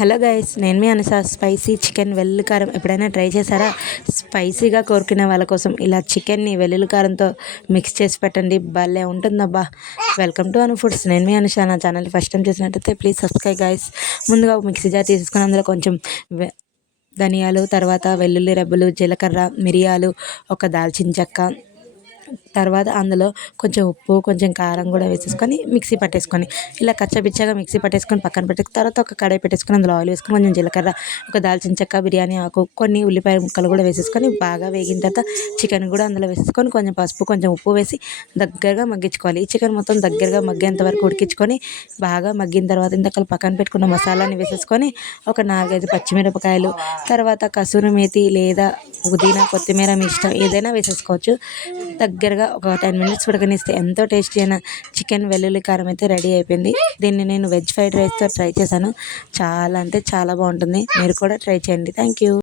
Hello guys, నేను మీ అనుస. Spicy chicken వెల్లుల్లి కారం ఎప్పుడైనా ట్రై చేశారా? స్పైసీగా కోరుకునే వాళ్ళ కోసం ఇలా చికెన్ని వెల్లుల్లి కారంతో మిక్స్ చేసి పెట్టండి, భలే ఉంటుందబ్బా. Welcome to Anu foods. నేను మీ అనుష. నా ఛానల్ని ఫస్ట్ టైం చేసినట్టయితే ప్లీజ్ సబ్స్క్రైబ్ గైస్. ముందుగా ఒక మిక్సీ జార్ తీసుకొని అందులో కొంచెం ధనియాలు, తర్వాత వెల్లుల్లి రెబ్బలు, జీలకర్ర, మిరియాలు, ఒక దాల్చిన చెక్క, తర్వాత అందులో కొంచెం ఉప్పు, కొంచెం కారం కూడా వేసేసుకొని మిక్సీ పట్టేసుకొని ఇలా కచ్చపిచ్చగా మిక్సీ పట్టేసుకొని పక్కన పెట్టుకుని, తర్వాత ఒక కడాయి పెట్టేసుకొని అందులో ఆయిల్ వేసుకొని కొంచెం జీలకర్ర, ఒక దాల్చిన చెక్క, బిర్యానీ ఆకు, కొన్ని ఉల్లిపాయ ముక్కలు కూడా వేసేసుకొని బాగా వేగిన తర్వాత చికెన్ కూడా అందులో వేసేసుకొని కొంచెం పసుపు, కొంచెం ఉప్పు వేసి దగ్గరగా మగ్గించుకోవాలి. ఈ చికెన్ మొత్తం దగ్గరగా మగ్గేంత వరకు ఉడికించుకొని బాగా మగ్గిన తర్వాత ఇంతకలు పక్కన పెట్టుకున్న మసాలాని వేసేసుకొని ఒక 4-5 పచ్చిమిరపకాయలు, తర్వాత కసూరి మేతి లేదా పుదీనా, కొత్తిమీర మీ ఇష్టం ఏదైనా వేసేసుకోవచ్చు. దగ్గరగా ఒక 10 మినిట్స్ ఉడకనిస్తే ఎంతో టేస్టీ అయిన చికెన్ వెల్లుల్లి కారం అయితే రెడీ అయిపోయింది. దీన్ని నేను వెజ్ ఫ్రైడ్ రైస్తో ట్రై చేశాను. చాలా అంటే చాలా బాగుంటుంది. మీరు కూడా ట్రై చేయండి. Thank you.